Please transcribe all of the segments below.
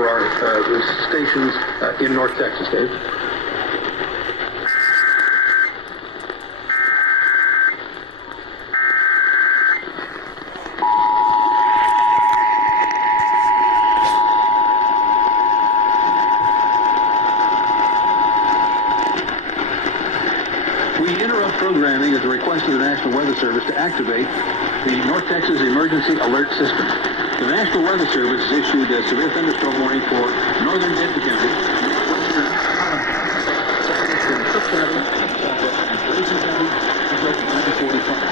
for our stations in North Texas, Dave. We interrupt programming at the request of the National Weather Service to activate the North Texas Emergency Alert System. The National Weather Service has issued a severe thunderstorm warning for northern Benton County, northwestern Cook County, and Grayson County, until 9:45.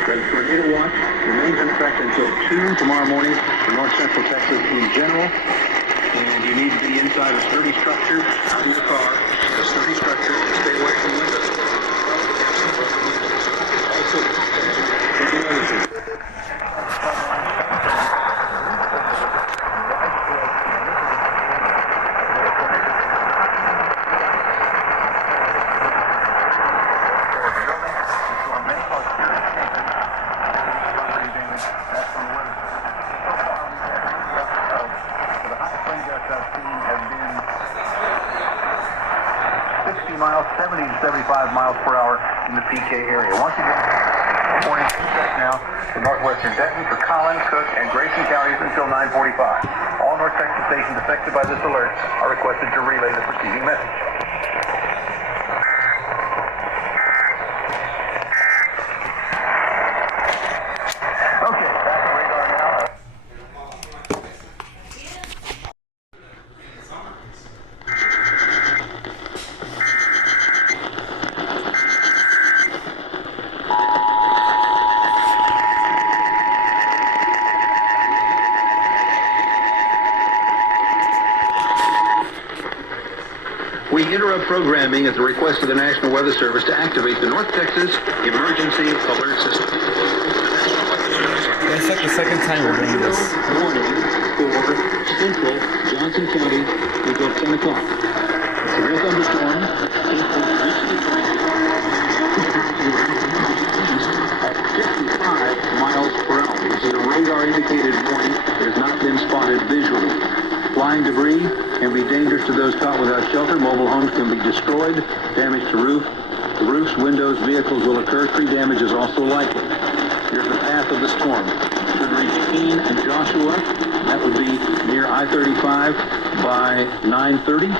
The tornado watch remains in effect until 2 tomorrow morning for north central Texas in general. And you need to be inside a sturdy structure, out in the car, a sturdy structure, stay away from windows. Miles, 70 to 75 miles per hour in the PK area. Once again, reporting now to northwestern Denton for Collin, Cook, and Grayson counties until 9:45. All North Texas stations affected by this alert are requested to relay the preceding message. Okay, back to radar now. We interrupt programming at the request of the National Weather Service to activate the North Texas Emergency Alert System. It's like the second time we're doing this. Warning for central Johnson County until 10 o'clock. Severe thunderstorm at 55 miles per hour. This is a radar-indicated warning that has not been spotted visually. Flying debris can be dangerous to those caught without shelter. Mobile homes can be destroyed. Damage to roofs, windows, vehicles will occur. Tree damage is also likely. Here's the path of the storm. Should reach Keene and Joshua. That would be near I-35 by 9:30.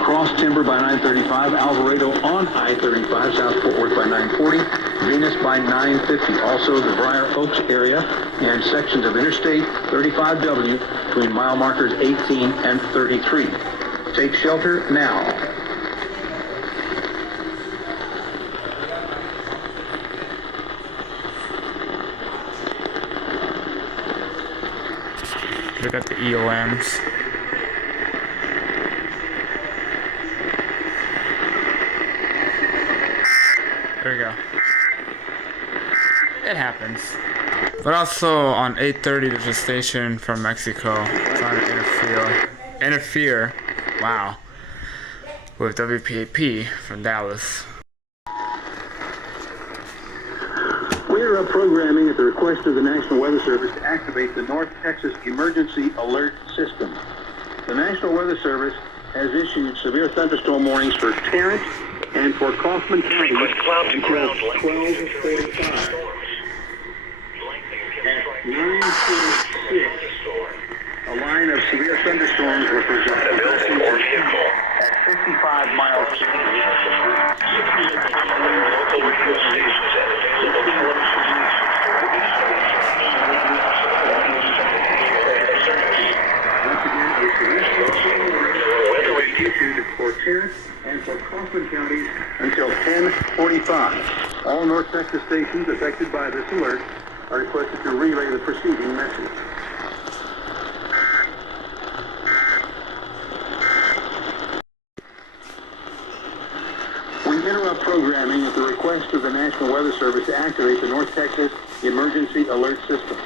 Cross Timber by 9:35. Alvarado on I-35, South Fort Worth by 9:40. Venus by 9:50. Also the Briar Oaks area and sections of Interstate 35W between mile markers 18 and 33. Take shelter now. Look at the EOMs. There we go. It happens. But also on 8:30 there's a station from Mexico trying to interfere, wow, with WPAP from Dallas. We're programming at the request of the National Weather Service to activate the North Texas Emergency Alert System. The National Weather Service has issued severe thunderstorm warnings for Tarrant and for Kaufman County until 12:45. At 9:46, a line of severe thunderstorms were projected at 55 miles per hour. Weather was issued for Tarrant and for Kaufman counties until 10:45. All North Texas stations affected by this alert are requested to relay the preceding message. We interrupt programming at the request of the National Weather Service to activate the North Texas emergency alert system.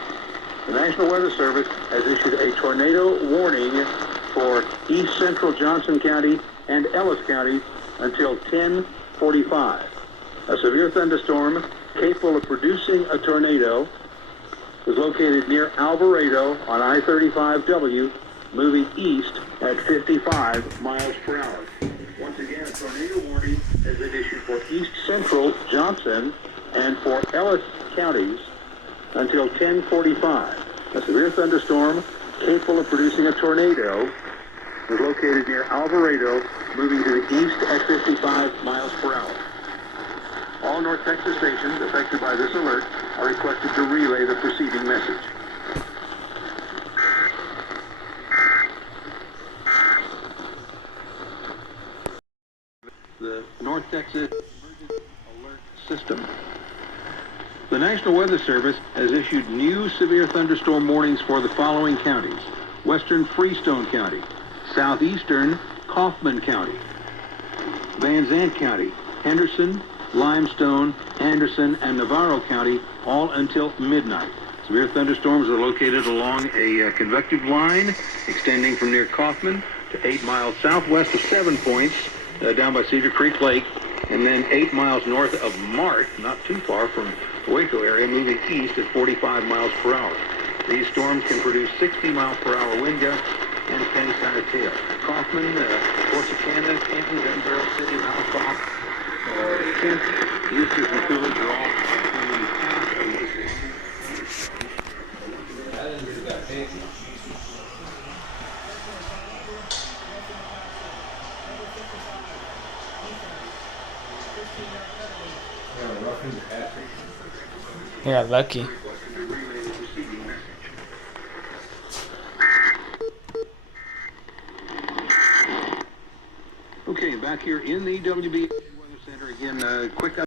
The National Weather Service has issued a tornado warning for east central Johnson County and Ellis County until 10:45. A severe thunderstorm capable of producing a tornado is located near Alvarado on I-35W, moving east at 55 miles per hour. Once again, a tornado warning has been issued for east central Johnson and for Ellis counties until 10:45. A severe thunderstorm capable of producing a tornado is located near Alvarado, moving to the east at 55 miles per hour. All North Texas stations affected by this alert are requested to relay the preceding message. The North Texas Emergency Alert System. The National Weather Service has issued new severe thunderstorm warnings for the following counties: western Freestone County, southeastern Kaufman County, Van Zandt County, Henderson, Limestone, Anderson, and Navarro County, all until midnight. Severe thunderstorms are located along a convective line extending from near Kaufman to 8 miles southwest of 7 Points, down by Cedar Creek Lake, and then 8 miles north of Mart, not too far from the Waco area, moving east at 45 miles per hour. These storms can produce 60 mile per hour wind gusts and penny-sized hail. Kaufman, Corsicana, Canton, Denver City, Halifax, Kent, Eustis, and Coolidge are all in the path of this. Yeah, lucky. Okay, back here in the WB Weather Center again, quick